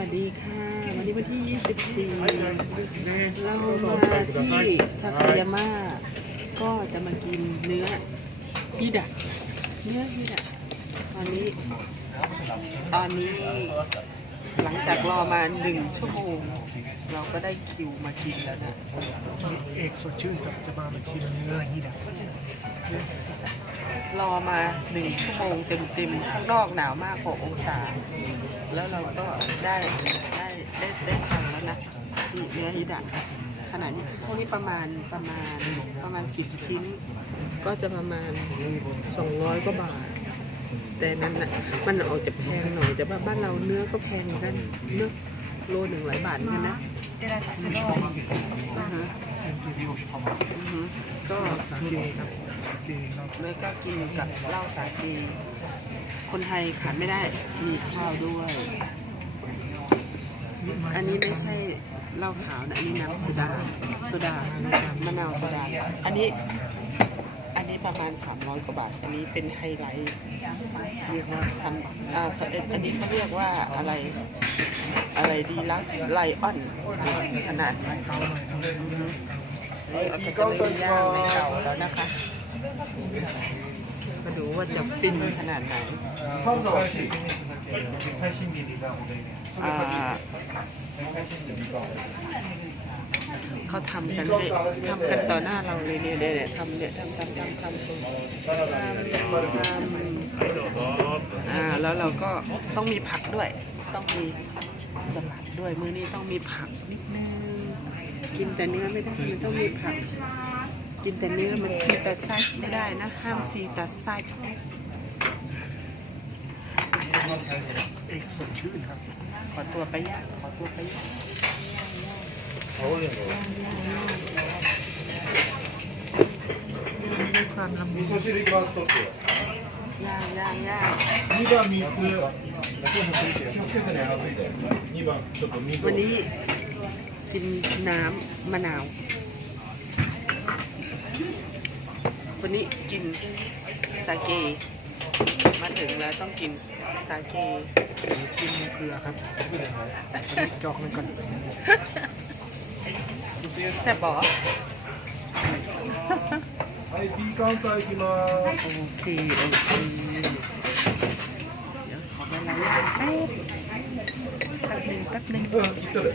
วัสดีค่ะ วันนี้วันที่ 24 เรามาที่ทาคายาม่าก็จะมากินเนื้อฮิดะเนื้อฮิดะตอนนี้ ตอนนี้หลังจากรอมาหนึ่งชั่วโมง เราก็ได้คิวมากินแล้วนะ เอกสดชื่นครับจะมามาชิมเนื้อฮิดะ รอมาหนึ่งชั่วโมงเต็มๆข้างนอกหนาวมากหกองศา แล้วเราก็ได้ได้ได้ได้ทำแล้วนะนี่เนื้อฮิดะขนาดนี้พวกนี้ประมาณประมาณประมาณสิบชิ้น ก็จะประมาณสองร้อยกว่าบาท แต่นั้นนะมันออกจะแพงหน่อยแต่ว่าบ้านเราเนื้อก็แพงเหมือนกันเนื้อโลหนึ่งหลายบาทเหมือนกันนะ อือฮะอือฮะก็สาเกครับสาเกเราแล้วก็กินกับเหล้าสาเกคนไทยขาดไม่ได้มีข้าวด้วย อันนี้ไม่ใช่เหล้าขาวนะ อันนี้น้ำโซดาโซดามะนาวโซดา อันนี้ ประมาณ 300 กว่าบาท อันนี้เป็นไฮไลท์เรียกว่าซัมอ่าอันนี้เขาเรียกว่าอะไร อะไรดีลักไลออนขนาดเกาหน่อยครับนี่เอาแต่จะม่ย่างไม่เก่าแล้วนะคะ ก็ดูว่าจะฟินขนาดไหน เขาทำกันให้ทำกันต่อหน้าเราเลยเนี่ยเนี่ยเนี่ยทำเนี่ยทำทำทำทำทำทำอ่าแล้วเราก็ต้องมีผักด้วย ต้องมีสลัดด้วยมื้อนี้ต้องมีผักนิดนึงกินแต่เนื้อไม่ได้มันต้องมีผักกินแต่เนื้อมันซีแต่ไส้ไม่ได้นะห้ามซีแต่ไส้ เอกสดชื่นครับ ขอตัวไปย่างขอตัวไปย่าง ด้วยความละมุน 味噌汁いきますとって ย่างย่างย่าง 2番3つ気をつけてね熱いで2番ちょっと2 วันนี้กินน้ำมะนาว วันนี้กินสาเก มาถึงแล้วต้องกินสาเก กินเกลือครับจอกมันก่อน แซ่บบอก はい B カウンターいきます โอเคโอเคเดี๋ยวขอเวลาย่างแป๊บแป๊บหนึงแป๊บหนึง うんいったで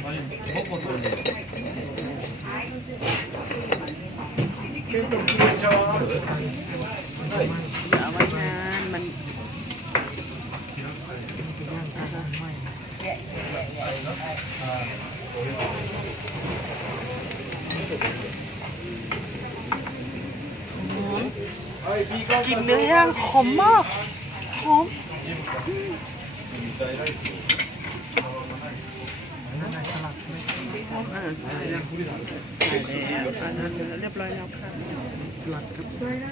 อย่าเอา กลินเนื้อย่างหอมมากหอมสลัดไม่อ่าใช่แล้วใช่แล้วอันนั้นเรียบร้อยแล้วค่ะสลัดครับสวยนะ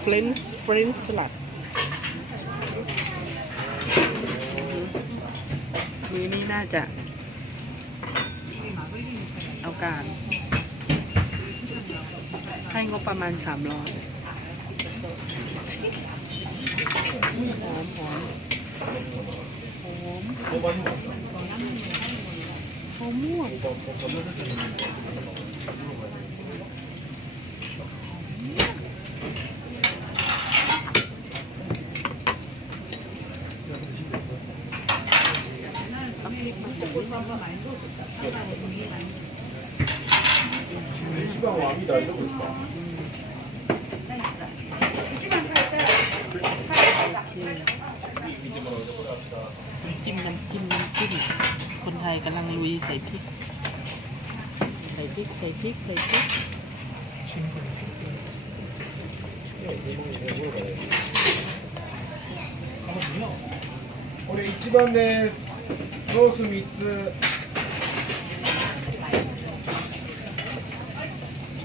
เฟรนช์เฟรนช์สลัดมือ น่าจะ เอาการให้งบประมาณสามร้อยหอมหอมหอมหอมม่วง พริกมาใส่นิดนึง 1番は網大丈夫ですか น้ำจิ้มน้ำจิ้มน้ำจิ้มคนไทยกำลังลุยใส่พริก ใส่พริกใส่พริกใส่พริก ชิมก่อน これ1番です ソース3つ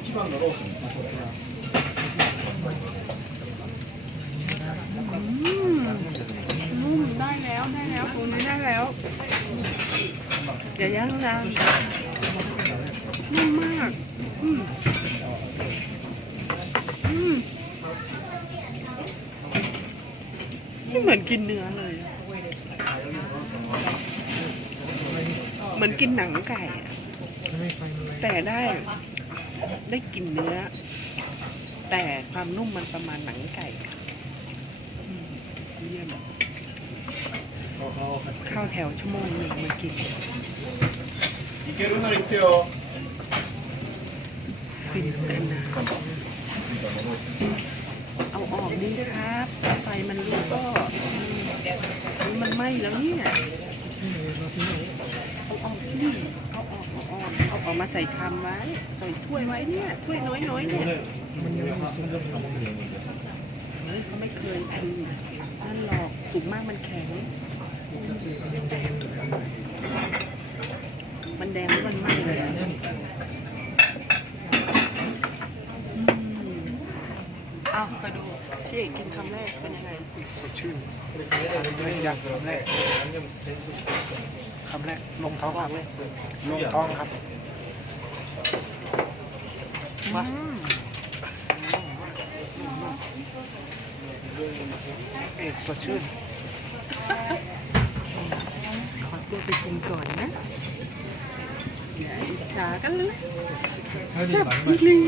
1番のロース3つこれ อืมนุ่มได้แล้วได้แล้วปูนี้ได้แล้วอย่าย่างนานนุ่มมากอืมอืมไม่เหมือนกินเนื้อเลยอะ มือนกินหนังไก่อะ ไม่ไฟมันแรง แต่ได้ได้กลินเนื้อ แต่ความนุ่มมันประมาณหนังไก่อะอืมเยี่ยมเข้าแถวชั่วโมงหนึ่งมากิน いけるなら言ってよ ฟินขนาดเอาออกดีครับถ้าไฟมันลุกก็อืมมันไหม้แล้วเนี่ย เ เอาออกสิเอาออกเอาออกเอาออกมาใส่ชามไว้ใส่ถ้วยไว้เนี่ยถ้วยน้อยๆเนี่ยมันยังไม่ซุ้มเลยเฮ้ยเขาไม่เคยกินนั่นหรอกสุกมากมันแข็ง มันแดงแล้วมันไหม้เลยอะอืมเอาไปดูพี่เอกกินคำแรกเป็นยังไง สดชื่นไม่อยากคำแรก คำแรกลงท้องครับลงท้องครับมาเอกสดชื่นขอตัวไปกินก่อนนะอย่าอิจฉากันเลยแซ่บอีหลี